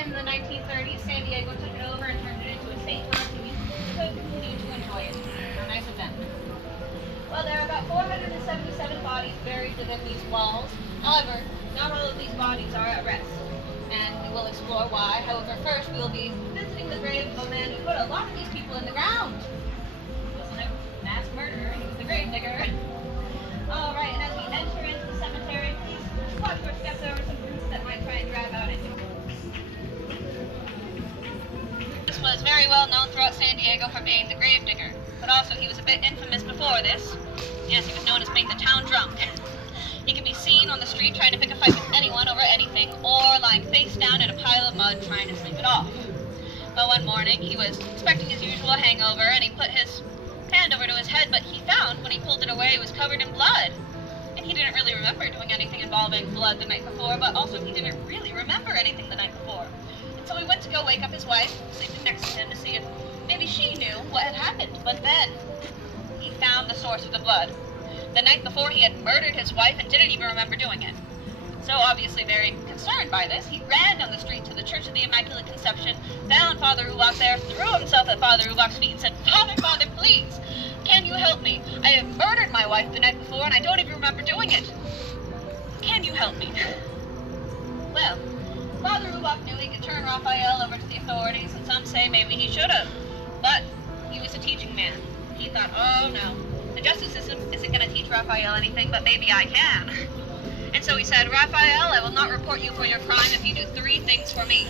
in the 1930s, San Diego took it over and turned it into a state park, so we could continue to enjoy it. How nice of them. Well, there are about 477 bodies buried within these walls. However, not all of these bodies are at rest, and we will explore why. However, first we will be visiting the grave of a man who put a lot of these people in the ground. He wasn't a mass murderer, he was the grave digger. All right, and as we enter into the cemetery, please watch your steps over some roots that might try and drag out into it. This was very well known throughout San Diego for being the grave digger, but also he was a bit infamous before this. Yes, he was known as being the town drunk. He could be seen on the street trying to pick a fight with anyone over anything, or lying face down in a pile of mud trying to sleep it off. But one morning, he was expecting his usual hangover, and he put his hand over to his head, but he found when he pulled it away it was covered in blood. And he didn't really remember doing anything involving blood the night before, but also he didn't really remember anything the night before. And so he went to go wake up his wife, sleeping next to him, to see if maybe she knew what had happened. But then he found the source of the blood. The night before, he had murdered his wife and didn't even remember doing it. So obviously very concerned by this, he ran down the street to the Church of the Immaculate Conception, found Father Ulach there, threw himself at Father Ulach's feet and said, Father, please, can you help me? I have murdered my wife the night before and I don't even remember doing it. Can you help me? Well, Father Ulach knew he could turn Raphael over to the authorities, and some say maybe he should have. But he was a teaching man. He thought, oh no, the justice system isn't going to teach Raphael anything, but maybe I can. And so he said, Raphael, I will not report you for your crime if you do 3 things for me.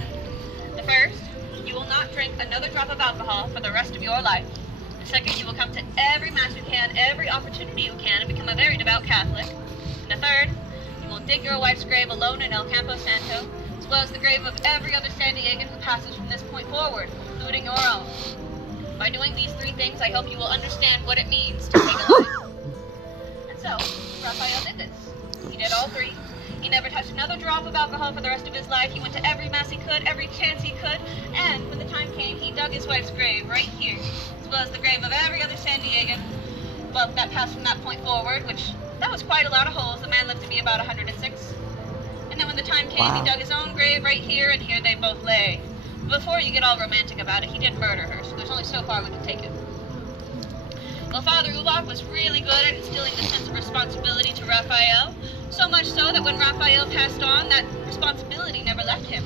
The first, you will not drink another drop of alcohol for the rest of your life. The second, you will come to every mass you can, every opportunity you can, and become a very devout Catholic. And the third, you will dig your wife's grave alone in El Campo Santo, as well as the grave of every other San Diegan who passes from this point forward, including your own. By doing these 3 things, I hope you will understand what it means to take a life. And so, Raphael did this. He did all 3. He never touched another drop of alcohol for the rest of his life. He went to every mass he could, every chance he could, and when the time came, he dug his wife's grave right here, as well as the grave of every other San Diegan, well, that passed from that point forward, which, that was quite a lot of holes. The man lived to be about 106. And then when the time came, He dug his own grave right here, and here they both lay. Before you get all romantic about it, he did murder her, so there's only so far we can take it. Well, Father Ulach was really good at instilling this sense of responsibility to Raphael, so much so that when Raphael passed on, that responsibility never left him.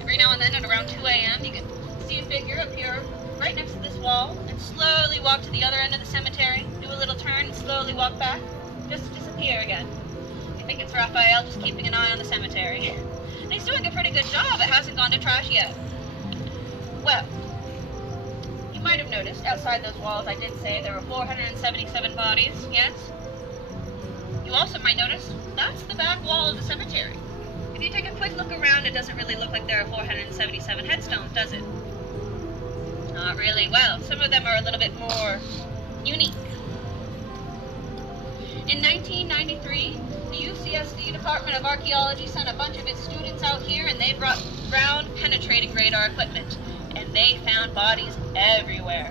Every now and then at around 2 a.m., you could see a figure appear right next to this wall and slowly walk to the other end of the cemetery, do a little turn, and slowly walk back, just to disappear again. I think it's Raphael just keeping an eye on the cemetery. And he's doing a pretty good job. It hasn't gone to trash yet. Well, you might have noticed outside those walls I did say there were 477 bodies, yes? You also might notice that's the back wall of the cemetery. If you take a quick look around, it doesn't really look like there are 477 headstones, does it? Not really. Well, some of them are a little bit more unique. In 1993, the UCSD Department of Archaeology sent a bunch of its students out here, and they brought ground penetrating radar equipment. And they found bodies everywhere.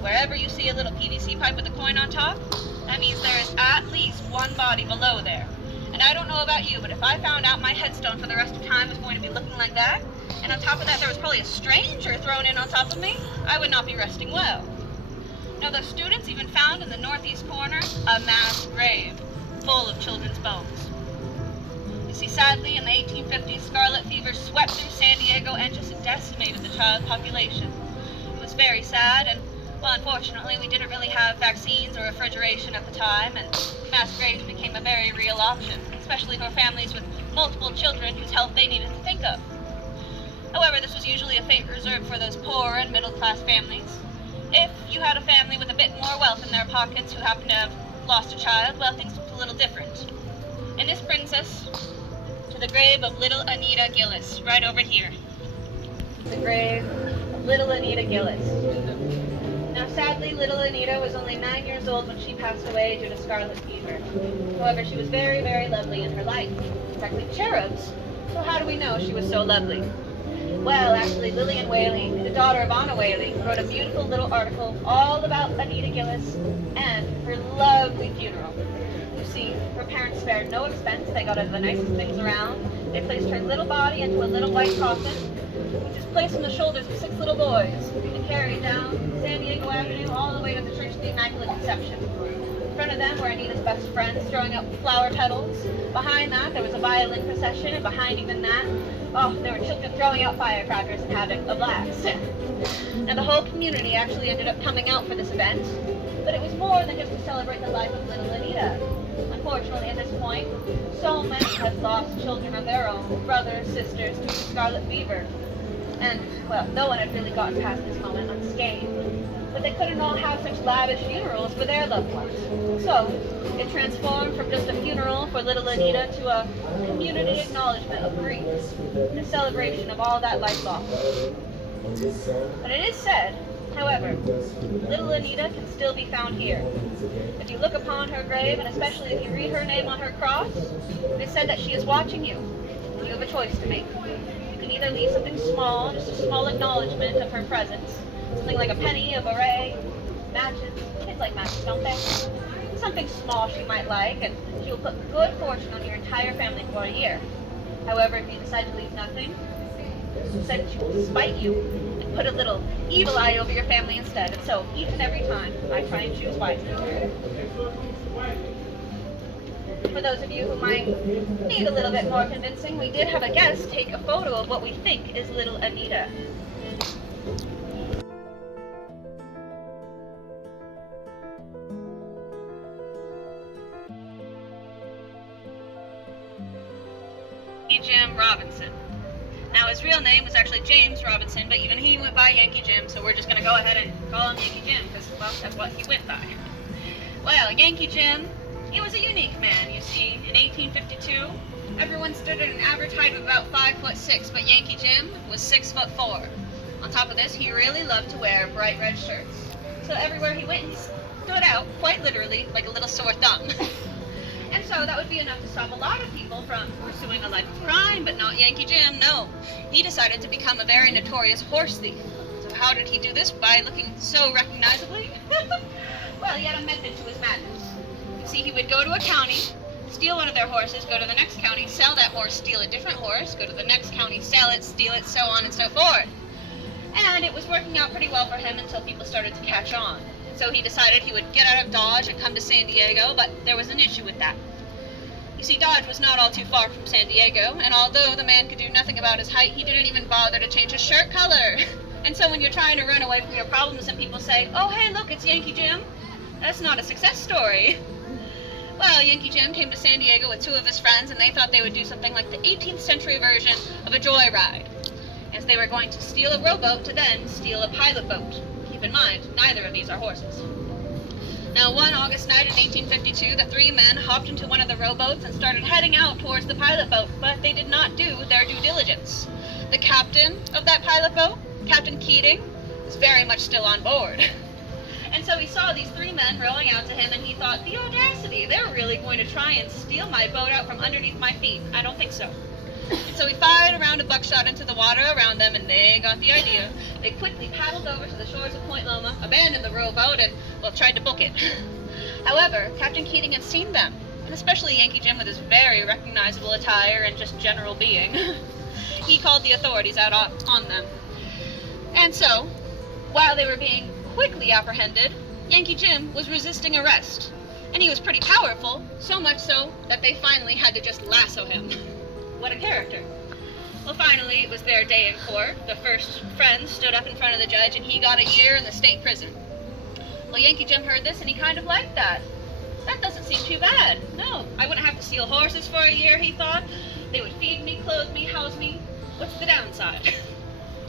Wherever you see a little PVC pipe with a coin on top, that means there is at least one body below there. And I don't know about you, but if I found out my headstone for the rest of time was going to be looking like that, and on top of that there was probably a stranger thrown in on top of me, I would not be resting well. Now, the students even found in the northeast corner a mass grave full of children's bones. You see, sadly, in the 1850s, scarlet fever swept through San Diego and just decimated the child population. It was very sad, and, well, unfortunately, we didn't really have vaccines or refrigeration at the time, and mass graves became a very real option, especially for families with multiple children whose health they needed to think of. However, this was usually a fate reserved for those poor and middle-class families. If you had a family with a bit more wealth in their pockets who happened to have lost a child, well, things looked a little different. And this brings us to the grave of little Anita Gillis, right over here. The grave of little Anita Gillis. Now, sadly, little Anita was only 9 years old when she passed away due to scarlet fever. However, she was very, very lovely in her life. In fact, like cherubs. So how do we know she was so lovely? Well, actually, Lillian Whaley, the daughter of Anna Whaley, wrote a beautiful little article all about Anita Gillis and her lovely funeral. You see, her parents spared no expense. They got her the nicest things around. They placed her little body into a little white coffin, which is placed on the shoulders of 6 little boys and carried down San Diego Avenue all the way to the Church of the Immaculate Conception. In front of them were Anita's best friends throwing up flower petals. Behind that, there was a violin procession, and behind even that, there were children throwing out firecrackers and having a blast. And the whole community actually ended up coming out for this event, but it was more than just to celebrate the life of little Anita. Unfortunately, at this point, so many had lost children of their own, brothers, sisters, to scarlet fever. And, well, no one had really gotten past this moment unscathed. But they couldn't all have such lavish funerals for their loved ones. So, it transformed from just a funeral for little Anita to a community acknowledgement of grief, and a celebration of all that life lost. But it is said, however, little Anita can still be found here. If you look upon her grave, and especially if you read her name on her cross, it is said that she is watching you. You have a choice to make. You can either leave something small, just a small acknowledgement of her presence, something like a penny, a beret, matches. Kids like matches, don't they? Something small she might like, and she will put good fortune on your entire family for a year. However, if you decide to leave nothing, she said she will spite you and put a little evil eye over your family instead. And so, each and every time, I try and choose wisely. For those of you who might need a little bit more convincing, we did have a guest take a photo of what we think is little Anita. Jim Robinson. Now, his real name was actually James Robinson, but even he went by Yankee Jim, so we're just going to go ahead and call him Yankee Jim, because, well, that's what he went by. Well, Yankee Jim, he was a unique man, you see. In 1852, everyone stood at an average height of about 5'6", but Yankee Jim was 6'4". On top of this, he really loved to wear bright red shirts, so everywhere he went, he stood out, quite literally, like a little sore thumb. And so that would be enough to stop a lot of people from pursuing a life of crime, but not Yankee Jim, no. He decided to become a very notorious horse thief. So how did he do this? By looking so recognizably? Well, he had a method to his madness. You see, he would go to a county, steal one of their horses, go to the next county, sell that horse, steal a different horse, go to the next county, sell it, steal it, so on and so forth. And it was working out pretty well for him until people started to catch on. So he decided he would get out of Dodge and come to San Diego, but there was an issue with that. You see, Dodge was not all too far from San Diego, and although the man could do nothing about his height, he didn't even bother to change his shirt color. And so when you're trying to run away from your problems and people say, "Oh, hey, look, it's Yankee Jim," that's not a success story. Well, Yankee Jim came to San Diego with 2 of his friends, and they thought they would do something like the 18th century version of a joyride, as they were going to steal a rowboat to then steal a pilot boat. Keep in mind, neither of these are horses. Now, one August night in 1852, the 3 men hopped into one of the rowboats and started heading out towards the pilot boat, but they did not do their due diligence. The captain of that pilot boat, Captain Keating, was very much still on board. And so he saw these 3 men rowing out to him, and he thought, the audacity, they're really going to try and steal my boat out from underneath my feet. I don't think so. And so he fired a round of buckshot into the water around them, and they got the idea. They quickly paddled over to the shores of Point Loma, abandoned the rowboat, and, well, tried to book it. However, Captain Keating had seen them, and especially Yankee Jim with his very recognizable attire and just general being. He called the authorities out on them. And so, while they were being quickly apprehended, Yankee Jim was resisting arrest. And he was pretty powerful, so much so that they finally had to just lasso him. What a character. Well, finally, it was their day in court. The first friend stood up in front of the judge, and he got a year in the state prison. Well, Yankee Jim heard this, and he kind of liked that. That doesn't seem too bad. No, I wouldn't have to steal horses for a year, he thought. They would feed me, clothe me, house me. What's the downside?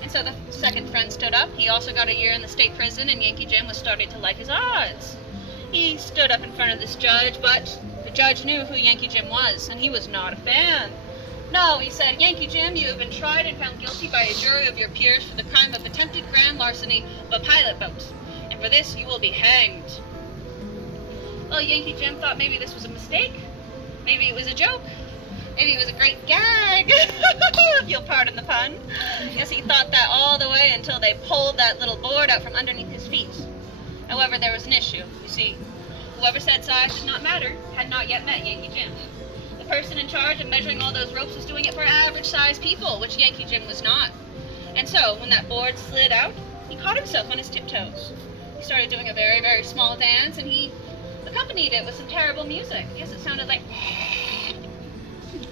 And so the second friend stood up. He also got a year in the state prison, and Yankee Jim was starting to like his odds. He stood up in front of this judge, but the judge knew who Yankee Jim was, and he was not a fan. No, he said, Yankee Jim, you have been tried and found guilty by a jury of your peers for the crime of attempted grand larceny of a pilot boat, and for this you will be hanged. Well, Yankee Jim thought maybe this was a mistake. Maybe it was a joke. Maybe it was a great gag, if you'll pardon the pun. Yes, he thought that all the way until they pulled that little board out from underneath his feet. However, there was an issue. You see, whoever said size did not matter, had not yet met Yankee Jim. The person in charge of measuring all those ropes was doing it for average-sized people, which Yankee Jim was not. And so, when that board slid out, he caught himself on his tiptoes. He started doing a very, very small dance, and he accompanied it with some terrible music. Yes, it sounded like...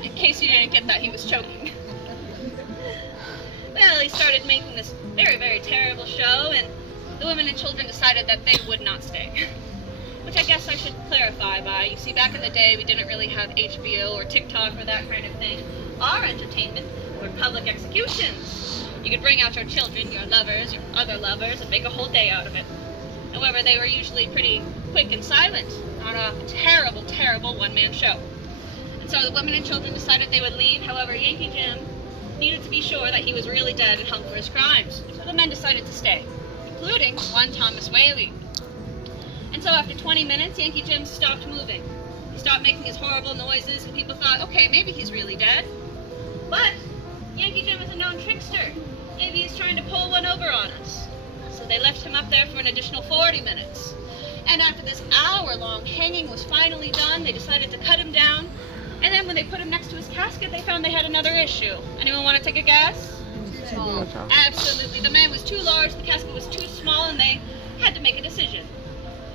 In case you didn't get that, he was choking. Well, he started making this very, very terrible show, and the women and children decided that they would not stay. Which I guess I should clarify by, you see, back in the day, we didn't really have HBO or TikTok or that kind of thing. Our entertainment were public executions. You could bring out your children, your lovers, your other lovers, and make a whole day out of it. However, they were usually pretty quick and silent on a terrible, terrible one-man show. And so the women and children decided they would leave. However, Yankee Jim needed to be sure that he was really dead and hung for his crimes. So the men decided to stay, including one Thomas Whaley. And so after 20 minutes, Yankee Jim stopped moving. He stopped making his horrible noises, and people thought, okay, maybe he's really dead. But Yankee Jim is a known trickster. Maybe he's trying to pull one over on us. So they left him up there for an additional 40 minutes. And after this hour-long hanging was finally done, they decided to cut him down. And then when they put him next to his casket, they found they had another issue. Anyone want to take a guess? Too small. Absolutely. The man was too large, the casket was too small, and they had to make a decision.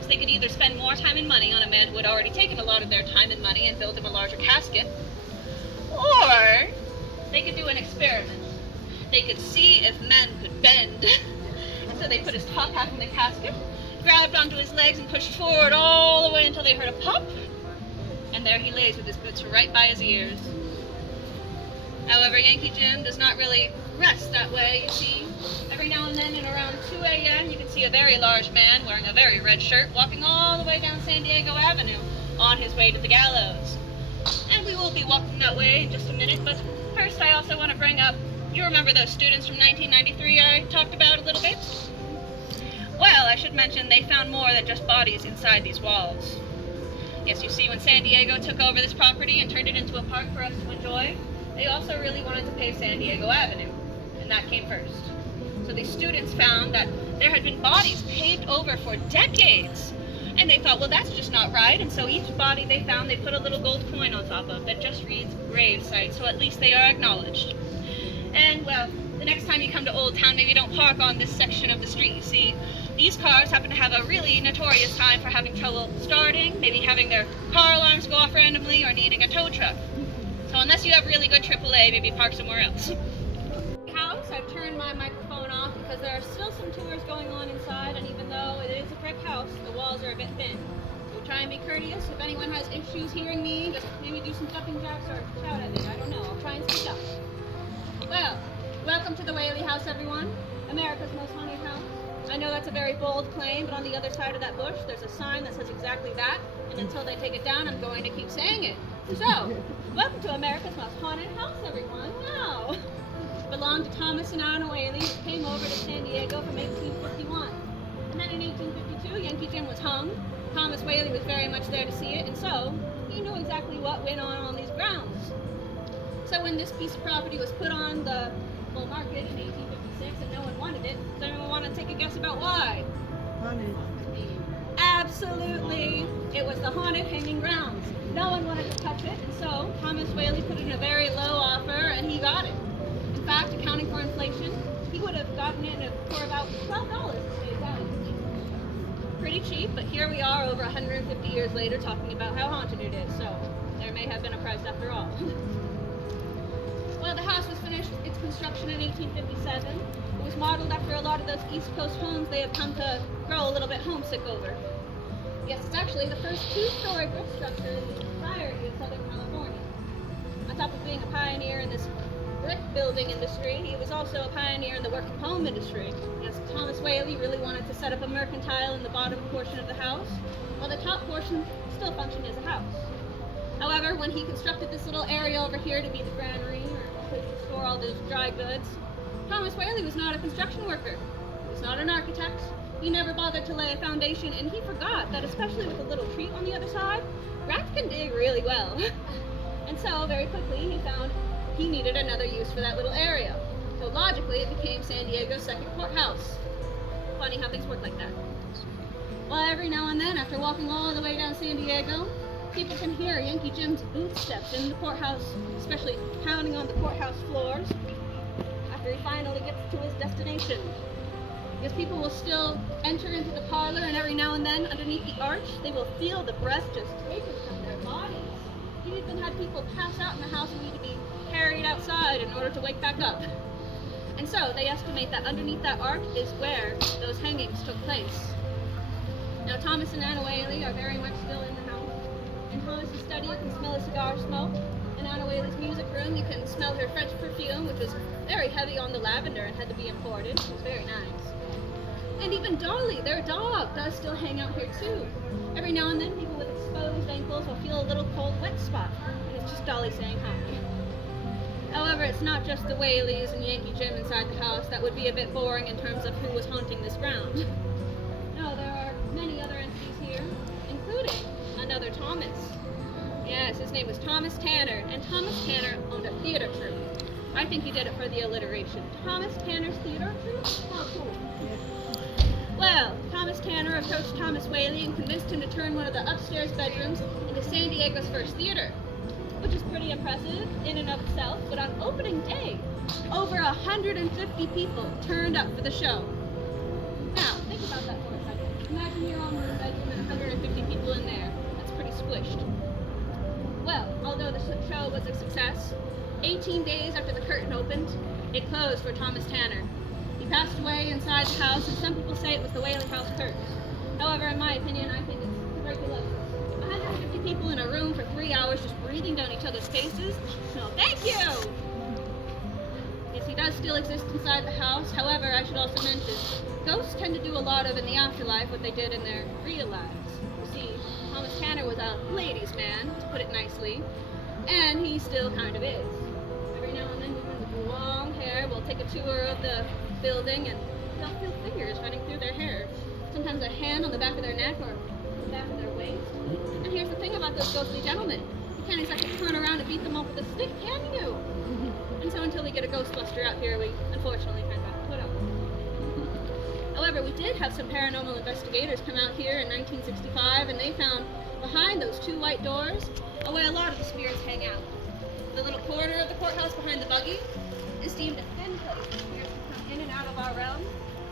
So they could either spend more time and money on a man who had already taken a lot of their time and money and build him a larger casket, or they could do an experiment. They could see if men could bend. So they put his top half in the casket, grabbed onto his legs, and pushed forward all the way until they heard a pop. And there he lays with his boots right by his ears. However, Yankee Jim does not really rest that way, you see. Every now and then, at around 2 a.m., you can see a very large man wearing a very red shirt walking all the way down San Diego Avenue on his way to the gallows. And we will be walking that way in just a minute, but first I also want to bring up, you remember those students from 1993 I talked about a little bit? Well, I should mention they found more than just bodies inside these walls. Yes, you see, when San Diego took over this property and turned it into a park for us to enjoy, they also really wanted to pave San Diego Avenue, and that came first. So the students found that there had been bodies paved over for decades, and they thought, well, that's just not right, and so each body they found, they put a little gold coin on top of that just reads grave site, so at least they are acknowledged. And, well, the next time you come to Old Town, maybe don't park on this section of the street. You see, these cars happen to have a really notorious time for having trouble starting, maybe having their car alarms go off randomly, or needing a tow truck. So unless you have really good AAA, maybe park somewhere else. House, I've turned my microphone off because there are still some tours going on inside, and even though it is a brick house, the walls are a bit thin. So try and be courteous. If anyone has issues hearing me, just maybe do some jumping jacks or shout at me. I don't know. I'll try and speak up. Well, welcome to the Whaley House, everyone. America's most haunted house. I know that's a very bold claim, but on the other side of that bush, there's a sign that says exactly that, and until they take it down, I'm going to keep saying it. So, welcome to America's most haunted house, everyone. Wow! Belonged to Thomas and Anna Whaley, who came over to San Diego from 1851. And then in 1852, Yankee Jim was hung. Thomas Whaley was very much there to see it, and so he knew exactly what went on these grounds. So when this piece of property was put on the full market in 1856 and no one wanted it, does anyone want to take a guess about why? Haunted. Absolutely. It was the haunted hanging grounds. No one wanted to touch it, and so Thomas Whaley put in a very low offer, and he got it. In fact, accounting for inflation, he would have gotten it for about $12 to stay out. Pretty cheap, but here we are over 150 years later talking about how haunted it is, so there may have been a price after all. Well, the house was finished its construction in 1857. It was modeled after a lot of those East Coast homes they have come to grow a little bit homesick over. Yes, it's actually the first two-story brick structure in the entirety of Southern California. On top of being a pioneer in this brick building industry, he was also a pioneer in the work-from-home industry. Yes, Thomas Whaley really wanted to set up a mercantile in the bottom portion of the house, while the top portion still functioned as a house. However, when he constructed this little area over here to be the granary, or a place to store all those dry goods, Thomas Whaley was not a construction worker. He was not an architect. He never bothered to lay a foundation, and he forgot that, especially with a little treat on the other side, rats can dig really well. And so, very quickly, he found he needed another use for that little area. So logically, it became San Diego's second courthouse. Funny how things work like that. Well, every now and then, after walking all the way down San Diego, people can hear Yankee Jim's boot steps in the courthouse, especially pounding on the courthouse floors. after he finally gets to his destination. Because people will still enter into the parlor, and every now and then, underneath the arch, they will feel the breath just taken from their bodies. He even had people pass out in the house and need to be carried outside in order to wake back up. And so they estimate that underneath that arch is where those hangings took place. Now Thomas and Anna Whaley are very much still in the house. In Thomas's study you can smell a cigar smoke. In Anna Whaley's music room you can smell her French perfume, which was very heavy on the lavender and had to be imported. It was very nice. And even Dolly, their dog, does still hang out here too. Every now and then people with exposed ankles will feel a little cold wet spot, and it's just Dolly saying hi. However, it's not just the Whaleys and Yankee Jim inside the house that would be a bit boring in terms of who was haunting this ground. No, there are many other entities here, including another Thomas. Yes, his name was Thomas Tanner, and Thomas Tanner owned a theater troupe. I think he did it for the alliteration. Thomas Tanner's theater troupe? How cool. Well, Thomas Tanner approached Thomas Whaley and convinced him to turn one of the upstairs bedrooms into San Diego's first theater, which is pretty impressive in and of itself, but on opening day, over 150 people turned up for the show. Now, think about that for a second. Imagine you're on one bedroom and 150 people in there. That's pretty squished. Well, although the show was a success, 18 days after the curtain opened, it closed for Thomas Tanner. He passed away inside the house, and some people say it was the Whaley House curse. However, in my opinion, I think it's tuberculosis. 150 people in a room for 3 hours just breathing down each other's faces? No, thank you! Yes, he does still exist inside the house. However, I should also mention, ghosts tend to do a lot of in the afterlife what they did in their real lives. You see, Thomas Tanner was a ladies' man, to put it nicely, and he still kind of is. Every now and then, women with long hair will take a tour of the building, and they'll feel fingers running through their hair. Sometimes a hand on the back of their neck or the back of their waist. And here's the thing about those ghostly gentlemen. You can't exactly turn around and beat them up with a stick, can you? And so until we get a Ghostbuster out here, we unfortunately kind of have to put up. However, we did have some paranormal investigators come out here in 1965, and they found behind those two white doors where a lot of the spirits hang out. The little corner of the courthouse behind the buggy is deemed a thin place where spirits can come in and out of our realm,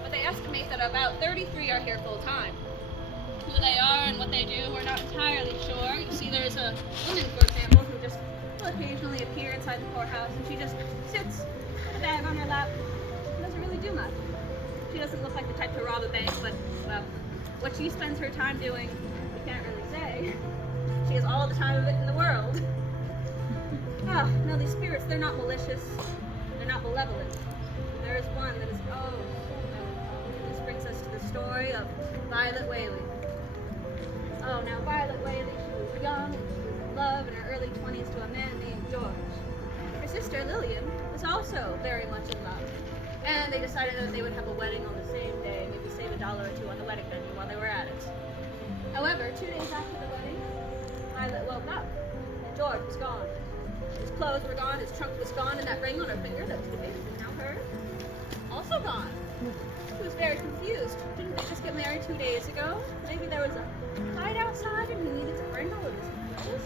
but they estimate that about 33 are here full time. Who they are and what they do, we're not entirely sure. You see, there's a woman, for example, who just will occasionally appear inside the courthouse, and she just sits with a bag on her lap and doesn't really do much. She doesn't look like the type to rob a bank, but, well, what she spends her time doing, we can't really say. She has all the time of it in the world. Ah, no, these spirits, they're not malicious. They're not malevolent. There is one that is, oh, so malevolent. This brings us to the story of Violet Whaley. Oh, now Violet Whaley, she was young, and she was in love in her early 20s to a man named George. Her sister Lillian was also very much in love, and they decided that they would have a wedding on the same day, maybe save $1 or $2 on the wedding venue while they were at it. However, 2 days after the wedding, Violet woke up, and George was gone. His clothes were gone, his trunk was gone, and that ring on her finger that was debated is now hers, also gone. She was very confused. Didn't they just get married 2 days ago? Maybe there was a fight outside and he needed to bring all of his clothes?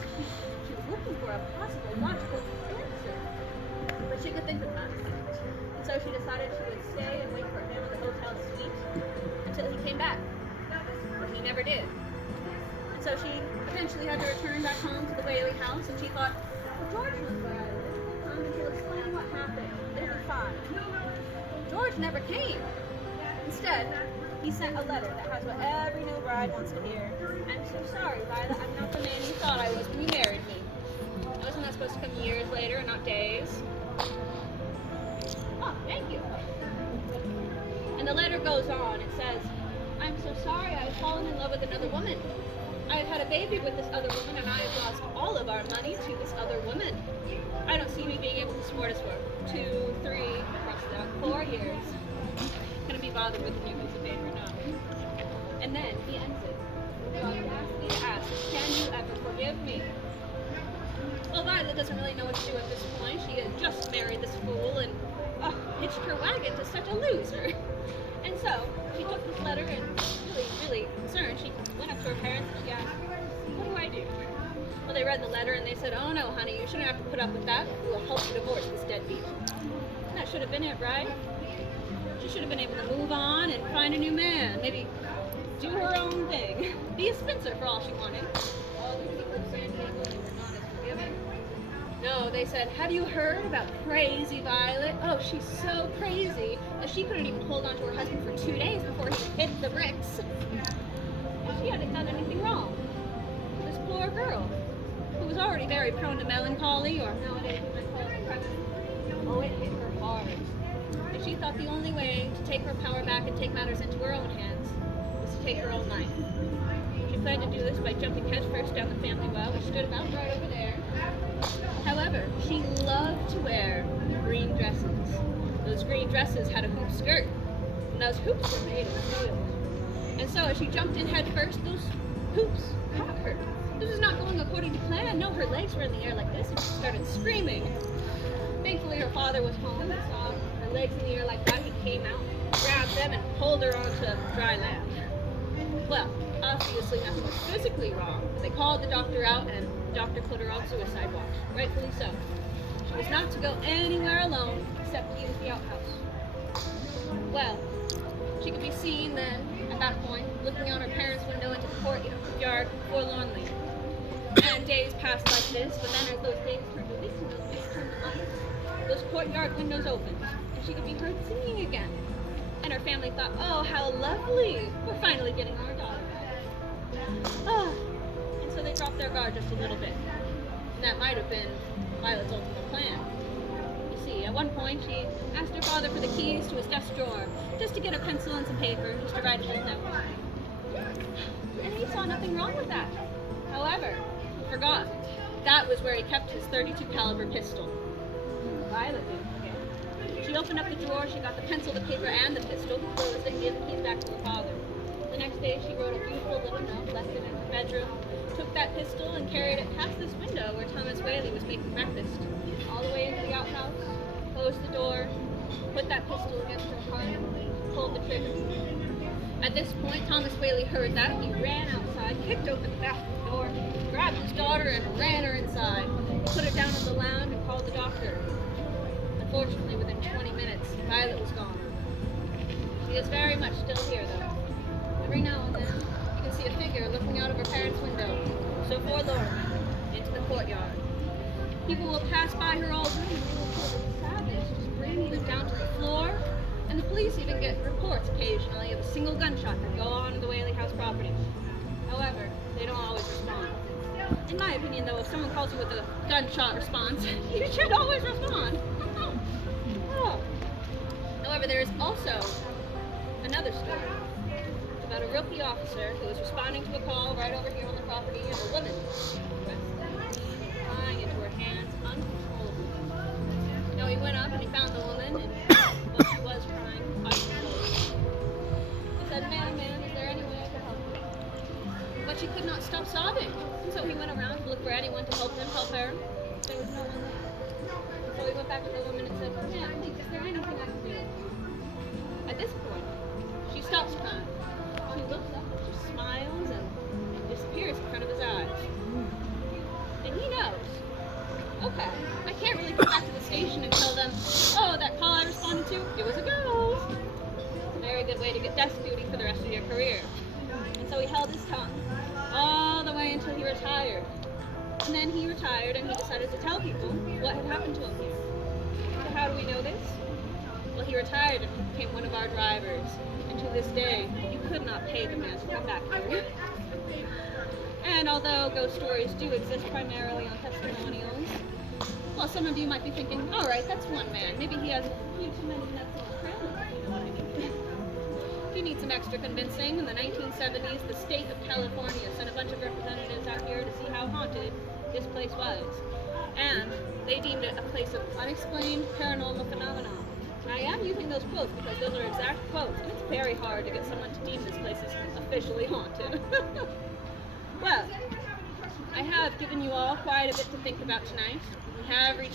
She was looking for a possible logical answer, but she could think of none. And so she decided she would stay and wait for him in the hotel suite until he came back. But he never did. And so she eventually had to return back home to the Whaley house, and she thought, well, George knows where I live. He'll come and he'll explain what happened. It'll be fine. George never came. Instead, he sent a letter that has what every new bride wants to hear. I'm so sorry, Violet. I'm not the man you thought I was when you married me. Wasn't that supposed to come years later and not days? Oh, thank you. And the letter goes on. It says, I'm so sorry I have fallen in love with another woman. I have had a baby with this other woman, and I have lost all of our money to this other woman. I don't see me being able to support us for 2, 3, across that 4 years. Gonna be bothered with a new piece of paper now. And then he ends it. So I asked me to ask, can you ever forgive me? Well, Violet doesn't really know what to do at this point. She had just married this fool and hitched her wagon to such a loser. And so she took this letter and really, really concerned, she went up to her parents and she asked, what do I do? Well, they read the letter and they said, oh no, honey, you shouldn't have to put up with that. We will help you divorce this deadbeat. No, that should have been it, right? She should have been able to move on and find a new man. Maybe do her own thing. Be a spinster for all she wanted. All the people of San Diego, they were not as forgiving. No, they said, have you heard about crazy Violet? Oh, she's so crazy that she couldn't even hold on to her husband for 2 days before he hit the bricks. And she hadn't done anything wrong. This poor girl, who was already very prone to melancholy, or nowadays we might call it depression. Oh, it hit her hard. And she thought the only way to take her power back and take matters into her own hands was to take her own life. She planned to do this by jumping headfirst down the family well, which stood about right over there. However, she loved to wear green dresses. Those green dresses had a hoop skirt, and those hoops were made of steel. And so as she jumped in headfirst, those hoops caught her. This was not going according to plan. No, her legs were in the air like this, and she started screaming. Thankfully, her father was home and saw her legs in the air like that. He came out, grabbed them, and pulled her onto dry land. Well, obviously nothing was physically wrong. They called the doctor out, and the doctor put her on suicide watch. Rightfully so. She was not to go anywhere alone except to use the outhouse. Well, she could be seen then, at that point, looking out her parents' window into the courtyard forlornly. And days passed like this, but then as those days turned to weeks and those weeks turned to months, those courtyard windows opened, and she could be heard singing again. And her family thought, oh, how lovely! We're finally getting our daughter back. Oh. And so they dropped their guard just a little bit. And that might have been Violet's ultimate plan. You see, at one point she asked her father for the keys to his desk drawer, just to get a pencil and some paper, just to write a little note. And he saw nothing wrong with that. However, he forgot that was where he kept his .32 caliber pistol. Violet didn't forget. She opened up the drawer, she got the pencil, the paper, and the pistol, closed it, and gave the keys back to her father. The next day she wrote a beautiful little note, left it in her bedroom, took that pistol and carried it past this window where Thomas Whaley was making breakfast, all the way into the outhouse, closed the door, put that pistol against her heart, pulled the trigger. At this point, Thomas Whaley heard that. He ran outside, kicked open the bathroom door, grabbed his daughter, and ran her inside. He put her down on the lounge and called the doctor. Unfortunately, within 20 minutes, Violet was gone. She is very much still here, though. Every now and then, you can see a figure looking out of her parents' window, so forlorn, into the courtyard. People will pass by her all day and they will feel the sadness just bringing them down to the floor. And the police even get reports occasionally of a single gunshot that go on in the Whaley House property. However, they don't always respond. In my opinion, though, if someone calls you with a gunshot response, you should always respond. Oh. However, there is also another story. It's about a rookie officer who was responding to a call right over here on the property of a woman crying into her hands uncontrollably. Now he went up and he found the woman, and well, she was crying uncontrollably. He said, ma'am, is there any way I can help you? But she could not stop sobbing. And so he went around to look for anyone to help her. There was no one there. So he went back to the woman and said, ma'am, please, is there anything I can do? At this point, she stops crying. She looks up, she smiles, and disappears in front of his eyes. And he knows, okay, I can't really go back to the station and tell them, oh, that call I responded to, it was a ghost. It's a very good way to get desk duty for the rest of your career. And so he held his tongue all the way until he retired. And then he retired and he decided to tell people what had happened to him here. So how do we know this? Well, he retired and became one of our drivers. And to this day, you could not pay the man to come back here. And although ghost stories do exist primarily on testimonials, well, some of you might be thinking, all right, that's one man. Maybe he has a few too many nuts in his crown, you know what I mean? If you need some extra convincing, in the 1970s, the state of California sent a bunch of representatives out here to see how haunted this place was. And they deemed it a place of unexplained paranormal phenomenon. I am using those quotes because those are exact quotes, and it's very hard to get someone to deem this place as officially haunted. Well, I have given you all quite a bit to think about tonight. We have reached the